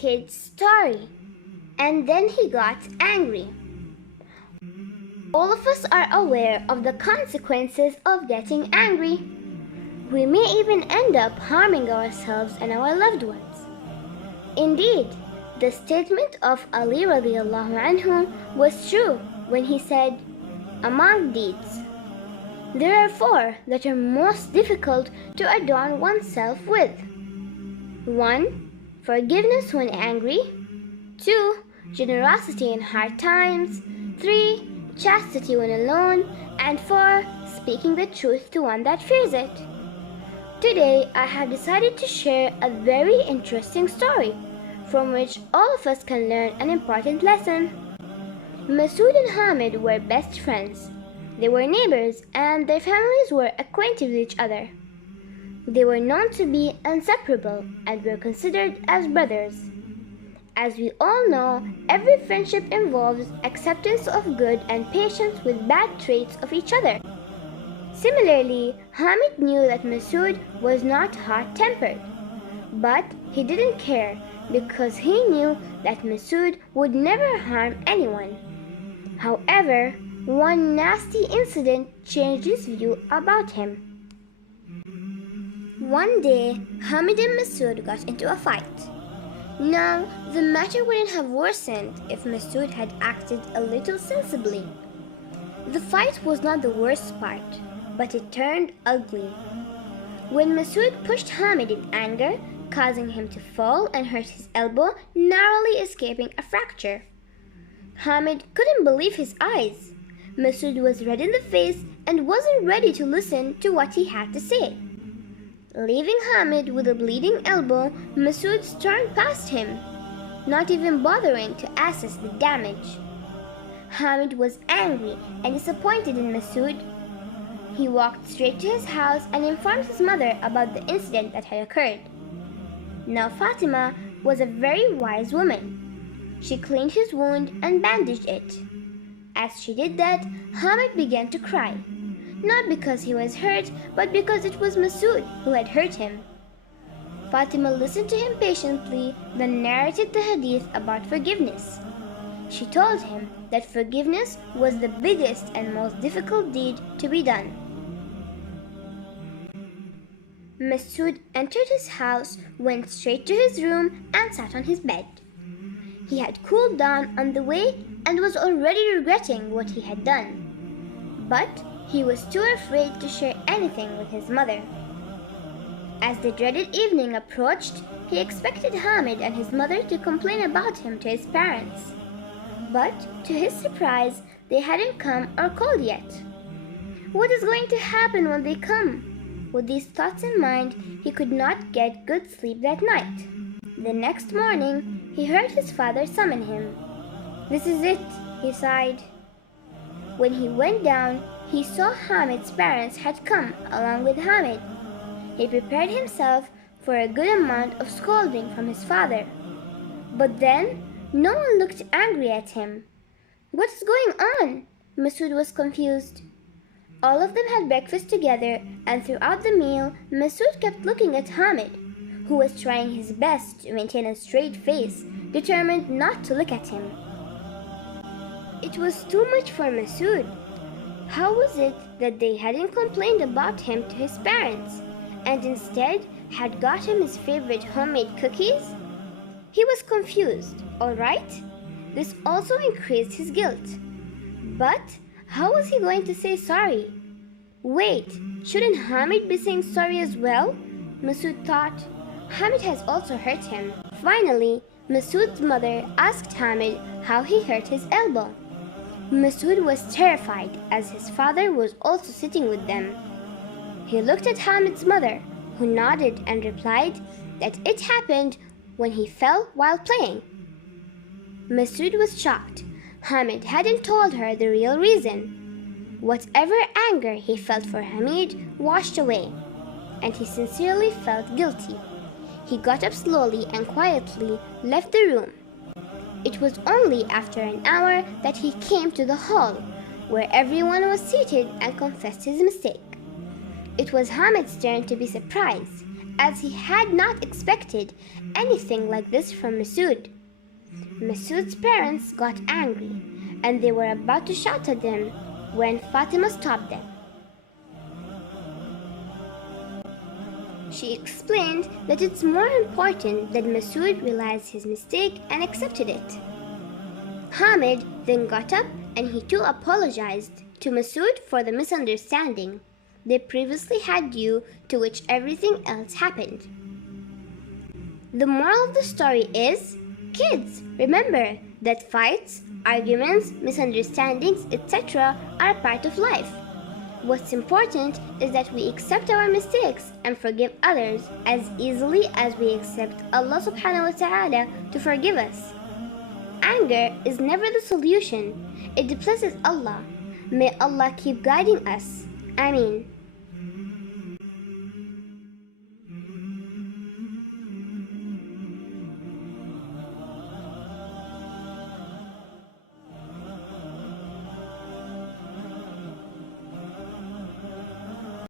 kid's story, and then he got angry. All of us are aware of the consequences of getting angry. We may even end up harming ourselves and our loved ones. Indeed, the statement of Ali radiallahu anhu was true when he said, "Among deeds, there are 4 that are most difficult to adorn oneself with. 1. Forgiveness when angry. 2. Generosity in hard times. 3. Chastity when alone. And 4. Speaking the truth to one that fears it." Today, I have decided to share a very interesting story from which all of us can learn an important lesson. Masood and Hamid were best friends. They were neighbors and their families were acquainted with each other. They were known to be inseparable and were considered as brothers. As we all know, every friendship involves acceptance of good and patience with bad traits of each other. Similarly, Hamid knew that Masood was not hot-tempered, but he didn't care because he knew that Masood would never harm anyone. However, one nasty incident changed his view about him. One day, Hamid and Masood got into a fight. Now, the matter wouldn't have worsened if Masood had acted a little sensibly. The fight was not the worst part, but it turned ugly. When Masood pushed Hamid in anger, causing him to fall and hurt his elbow, narrowly escaping a fracture. Hamid couldn't believe his eyes. Masood was red in the face and wasn't ready to listen to what he had to say. Leaving Hamid with a bleeding elbow, Masood stormed past him, not even bothering to assess the damage. Hamid was angry and disappointed in Masood. He walked straight to his house and informed his mother about the incident that had occurred. Now Fatima was a very wise woman. She cleaned his wound and bandaged it. As she did that, Hamid began to cry, not because he was hurt, but because it was Masood who had hurt him. Fatima listened to him patiently, then narrated the hadith about forgiveness. She told him that forgiveness was the biggest and most difficult deed to be done. Masood entered his house, went straight to his room, and sat on his bed. He had cooled down on the way and was already regretting what he had done. But he was too afraid to share anything with his mother. As the dreaded evening approached, he expected Hamid and his mother to complain about him to his parents. But, to his surprise, they hadn't come or called yet. What is going to happen when they come? With these thoughts in mind, he could not get good sleep that night. The next morning, he heard his father summon him. "This is it," he sighed. When he went down, he saw Hamid's parents had come along with Hamid. He prepared himself for a good amount of scolding from his father. But then, no one looked angry at him. "What is going on?" Masood was confused. All of them had breakfast together, and throughout the meal, Masood kept looking at Hamid, who was trying his best to maintain a straight face, determined not to look at him. It was too much for Masood. How was it that they hadn't complained about him to his parents, and instead had got him his favorite homemade cookies? He was confused, all right? This also increased his guilt. But how was he going to say sorry? Wait, shouldn't Hamid be saying sorry as well? Masood thought. Hamid has also hurt him. Finally, Masood's mother asked Hamid how he hurt his elbow. Masood was terrified as his father was also sitting with them. He looked at Hamid's mother, who nodded and replied that it happened when he fell while playing. Masood was shocked. Hamid hadn't told her the real reason. Whatever anger he felt for Hamid washed away, and he sincerely felt guilty. He got up slowly and quietly left the room. It was only after an hour that he came to the hall, where everyone was seated, and confessed his mistake. It was Hamid's turn to be surprised, as he had not expected anything like this from Masood. Masood's parents got angry, and they were about to shout at them when Fatima stopped them. She explained that it's more important that Masood realized his mistake and accepted it. Hamid then got up and he too apologized to Masood for the misunderstanding they previously had, due to which everything else happened. The moral of the story is, kids, remember that fights, arguments, misunderstandings, etc. are a part of life. What's important is that we accept our mistakes and forgive others as easily as we accept Allah subhanahu wa ta'ala to forgive us. Anger is never the solution. It displeases Allah. May Allah keep guiding us. Ameen.